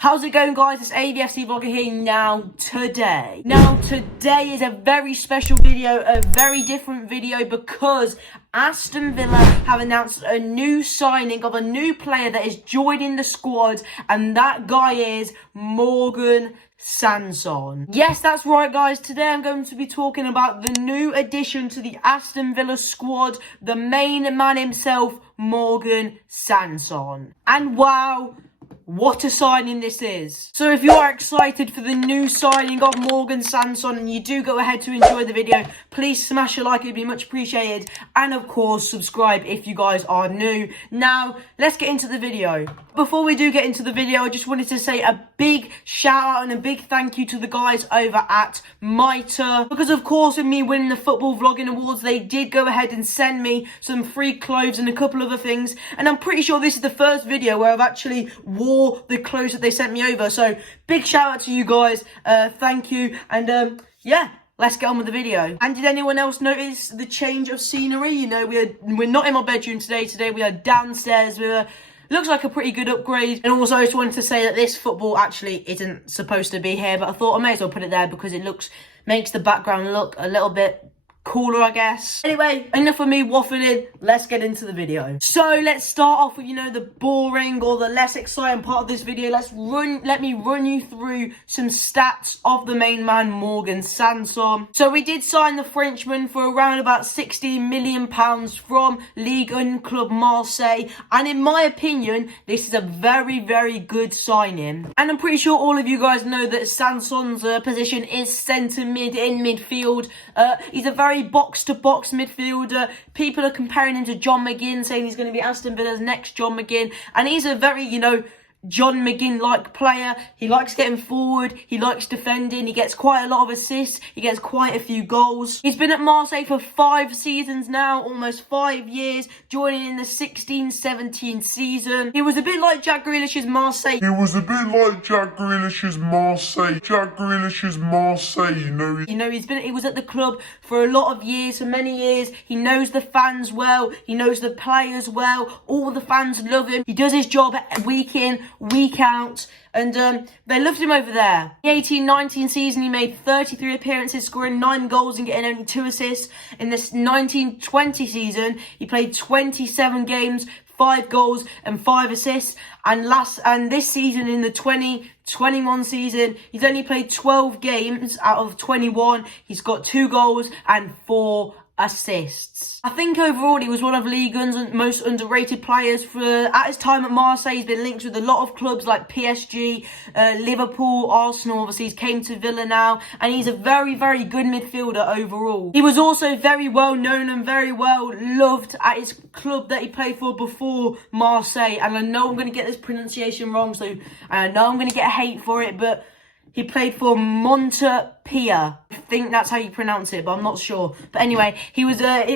How's it going, guys? It's AVFC vlogger here today is a very special video, a very different video, because Aston Villa have announced a new signing of a new player that is joining the squad, and that guy is Morgan Sanson. Yes, that's right, guys. Today I'm going to be talking about the new addition to the Aston Villa squad, the main man himself, Morgan Sanson. And wow, what a signing this is. So if you are excited for the new signing of Morgan Sanson and you do go ahead to enjoy the video, please smash a like, it'd be much appreciated. And of course, subscribe if you guys are new. Now, let's get into the video. Before we do get into the video, I just wanted to say a big shout out and a big thank you to the guys over at Mitre. Because of course, with me winning the Football Vlogging Awards, they did go ahead and send me some free clothes and a couple other things. And I'm pretty sure this is the first video where I've actually wore the clothes that they sent me over. So big shout out to you guys. Thank you. And yeah, let's get on with the video. And did anyone else notice the change of scenery? You know, we're not in my bedroom today. We are downstairs. Looks like a pretty good upgrade. And also I just wanted to say that this football actually isn't supposed to be here, but I thought I may as well put it there because it makes the background look a little bit cooler, I guess. Anyway, enough of me waffling. Let's get into the video. So let's start off with, you know, the boring or the less exciting part of this video. Let me run you through some stats of the main man, Morgan Sanson. So we did sign the Frenchman for around about £60 million from Ligue 1 club Marseille. And in my opinion, this is a very, very good signing. And I'm pretty sure all of you guys know that Sanson's position is centre mid in midfield. He's a very box-to-box midfielder. People are comparing him to John McGinn, saying he's going to be Aston Villa's next John McGinn. And he's a very, you know, John McGinn-like player. He likes getting forward. He likes defending. He gets quite a lot of assists. He gets quite a few goals. He's been at Marseille for 5 seasons now, almost 5 years, joining in the 16-17 season. He was a bit like Jack Grealish's Marseille. You know, he was at the club for a lot of years, for many years. He knows the fans well. He knows the players well. All the fans love him. He does his job week in, week out, and they loved him over there. The 18-19 season, he made 33 appearances, scoring 9 goals and getting only 2 assists. In this 19-20 season, he played 27 games, 5 goals and 5 assists. And this season, in the 2021 season, he's only played 12 games out of 21. He's got 2 goals and 4 assists. I think overall he was one of Ligue 1's most underrated players. At his time at Marseille, he's been linked with a lot of clubs like PSG, Liverpool, Arsenal. Obviously, he's came to Villa now, and he's a very, very good midfielder overall. He was also very well known and very well loved at his club that he played for before Marseille. And I know I'm going to get this pronunciation wrong, so I know I'm going to get hate for it, but he played for Montpellier. I think that's how you pronounce it, but I'm not sure. But anyway, he was like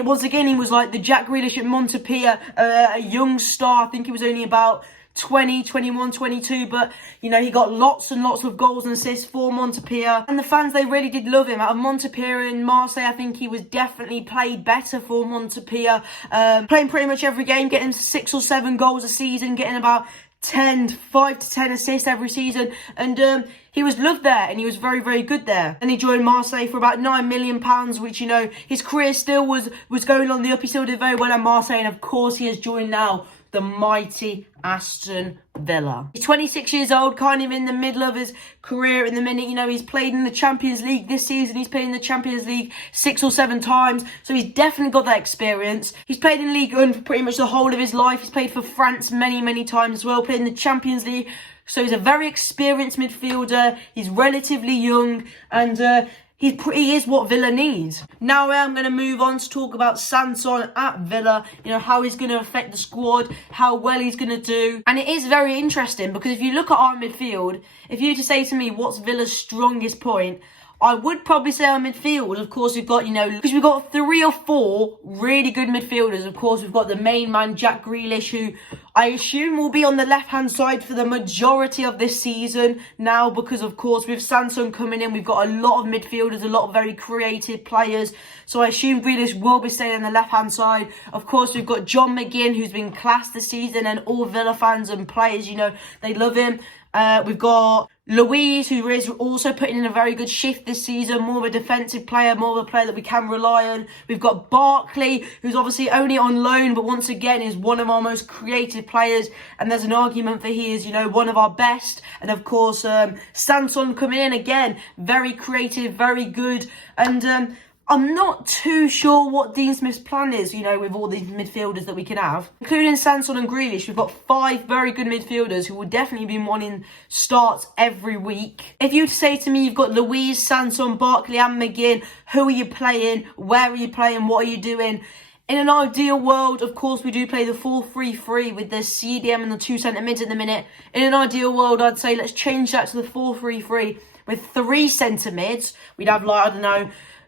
the Jack Grealish at Montpellier, a young star. I think he was only about 20, 21, 22, but, you know, he got lots and lots of goals and assists for Montpellier. And the fans, they really did love him. Out of Montpellier and Marseille, I think he was definitely played better for Montpellier. Playing pretty much every game, getting 6 or 7 goals a season, getting about 5 to 10 assists every season, and he was loved there, and he was very, very good there. And he joined Marseille for about £9 million, which, you know, his career still was going on the up. He still did very well at Marseille, and of course he has joined now the mighty Aston Villa. He's 26 years old, kind of in the middle of his career in the minute. You know, he's played in the Champions League this season. He's played in the Champions League 6 or 7 times. So he's definitely got that experience. He's played in Ligue 1 for pretty much the whole of his life. He's played for France many, many times as well. Played in the Champions League. So he's a very experienced midfielder. He's relatively young, and he is what Villa needs. Now I'm going to move on to talk about Sanson at Villa. You know, how he's going to affect the squad, how well he's going to do. And it is very interesting because if you look at our midfield, if you were to say to me, what's Villa's strongest point? I would probably say our midfield. Of course, we've got, you know, because we've got 3 or 4 really good midfielders. Of course, we've got the main man, Jack Grealish, who I assume will be on the left-hand side for the majority of this season now, because, of course, with Sanson coming in, we've got a lot of midfielders, a lot of very creative players. So I assume Grealish will be staying on the left-hand side. Of course, we've got John McGinn, who's been classed this season, and all Villa fans and players, you know, they love him. We've got Louise, who is also putting in a very good shift this season, more of a defensive player, more of a player that we can rely on. We've got Barkley, who's obviously only on loan, but once again is one of our most creative players, and there's an argument for he is, one of our best. And of course, Sanson coming in again, very creative, very good, and I'm not too sure what Dean Smith's plan is, with all these midfielders that we can have. Including Sanson and Grealish, we've got 5 very good midfielders who will definitely be wanting starts every week. If you say to me you've got Louise, Sanson, Barkley and McGinn, who are you playing? Where are you playing? What are you doing? In an ideal world, of course, we do play the 4-3-3 with the CDM and the 2 centre mids at the minute. In an ideal world, I'd say let's change that to the 4-3-3 with 3 centre mids. We'd have,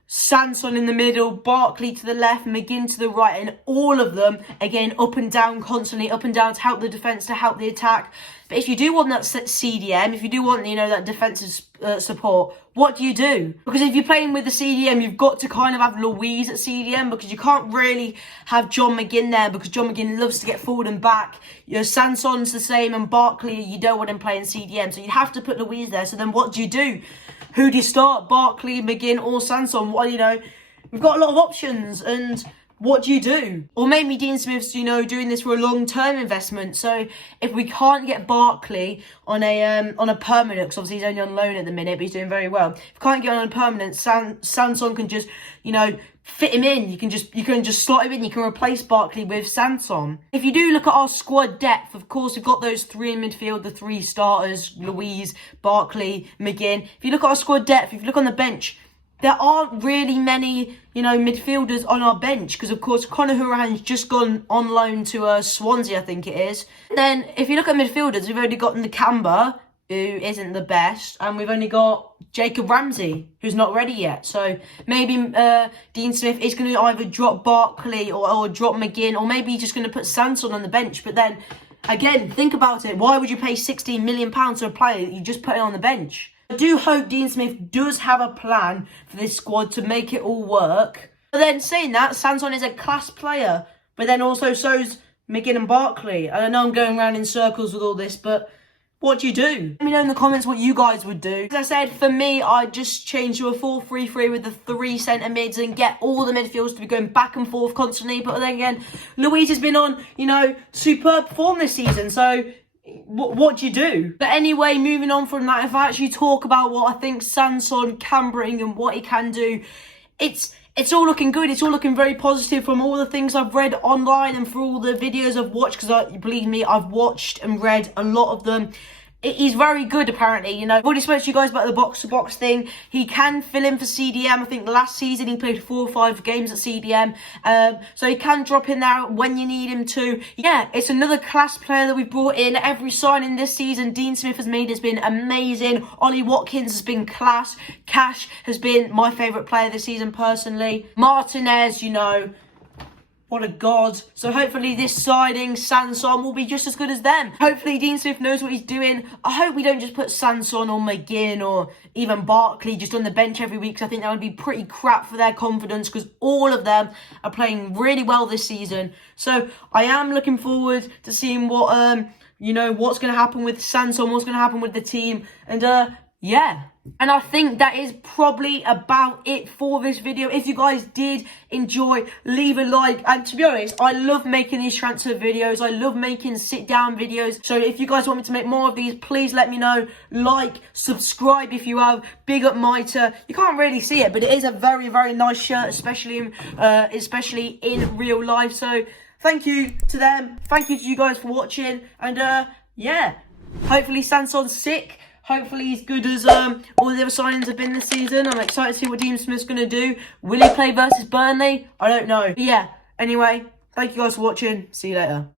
Sanson in the middle, Barkley to the left, McGinn to the right, and all of them, again, up and down, constantly up and down to help the defence, to help the attack. But if you do want that CDM, if you do want, that defensive support, what do? Because if you're playing with the CDM, you've got to kind of have Louise at CDM, because you can't really have John McGinn there, because John McGinn loves to get forward and back. Sanson's the same, and Barkley, you don't want him playing CDM, so you have to put Louise there. So then what do? Who do you start? Barkley, McGinn, or Sanson? Well, we've got a lot of options, and what do? Or maybe Dean Smith's, doing this for a long-term investment. So if we can't get Barkley on a permanent, because obviously he's only on loan at the minute, but he's doing very well. If we can't get on a permanent, Sanson can just, fit him in. You can just slot him in. You can replace Barkley with Sanson. If you do look at our squad depth, of course, we've got those 3 in midfield, the 3 starters, Louise, Barkley, McGinn. If you look at our squad depth, if you look on the bench, there aren't really many, midfielders on our bench, because, of course, Conor Hourihane's just gone on loan to Swansea, I think it is. Then, if you look at midfielders, we've only got Nakamba, who isn't the best, and we've only got Jacob Ramsey, who's not ready yet. So maybe Dean Smith is going to either drop Barkley or drop McGinn, or maybe he's just going to put Sanson on the bench. But then, again, think about it. Why would you pay £16 million to a player that you just put on the bench? I do hope Dean Smith does have a plan for this squad to make it all work. But then, saying that, Sanson is a class player. But then also so's McGinn and Barkley. And I know I'm going around in circles with all this, but what do? Let me know in the comments what you guys would do. As I said, for me, I'd just change to a 4-3-3 with the 3 centre mids and get all the midfields to be going back and forth constantly. But then again, Louise has been on, superb form this season. So what do? But anyway, moving on from that, if I actually talk about what I think Sanson can bring and what he can do, it's all looking good. It's all looking very positive from all the things I've read online and through all the videos I've watched, because believe me, I've watched and read a lot of them. He's very good, apparently. I've already spoke to you guys about the box-to-box thing. He can fill in for CDM. I think last season he played 4 or 5 games at CDM. So he can drop in there when you need him to. Yeah, it's another class player that we've brought in. Every signing this season Dean Smith has made has been amazing. Ollie Watkins has been class. Cash has been my favourite player this season, personally. Martinez, what a god. So hopefully this signing, Sanson, will be just as good as them. Hopefully Dean Smith knows what he's doing. I hope we don't just put Sanson or McGinn or even Barkley just on the bench every week, because I think that would be pretty crap for their confidence, because all of them are playing really well this season. So I am looking forward to seeing what, what's going to happen with Sanson, what's going to happen with the team. And, yeah. And I think that is probably about it for this video. If you guys did enjoy, leave a like. And to be honest, I love making these transfer videos. I love making sit-down videos. So if you guys want me to make more of these, please let me know. Like, subscribe if you have. Big up Mitre. You can't really see it, but it is a very, very nice shirt, especially in real life. So thank you to them. Thank you to you guys for watching. And yeah, hopefully Sanson's sick. Hopefully he's good as all the other signings have been this season. I'm excited to see what Dean Smith's going to do. Will he play versus Burnley? I don't know. But yeah, anyway, thank you guys for watching. See you later.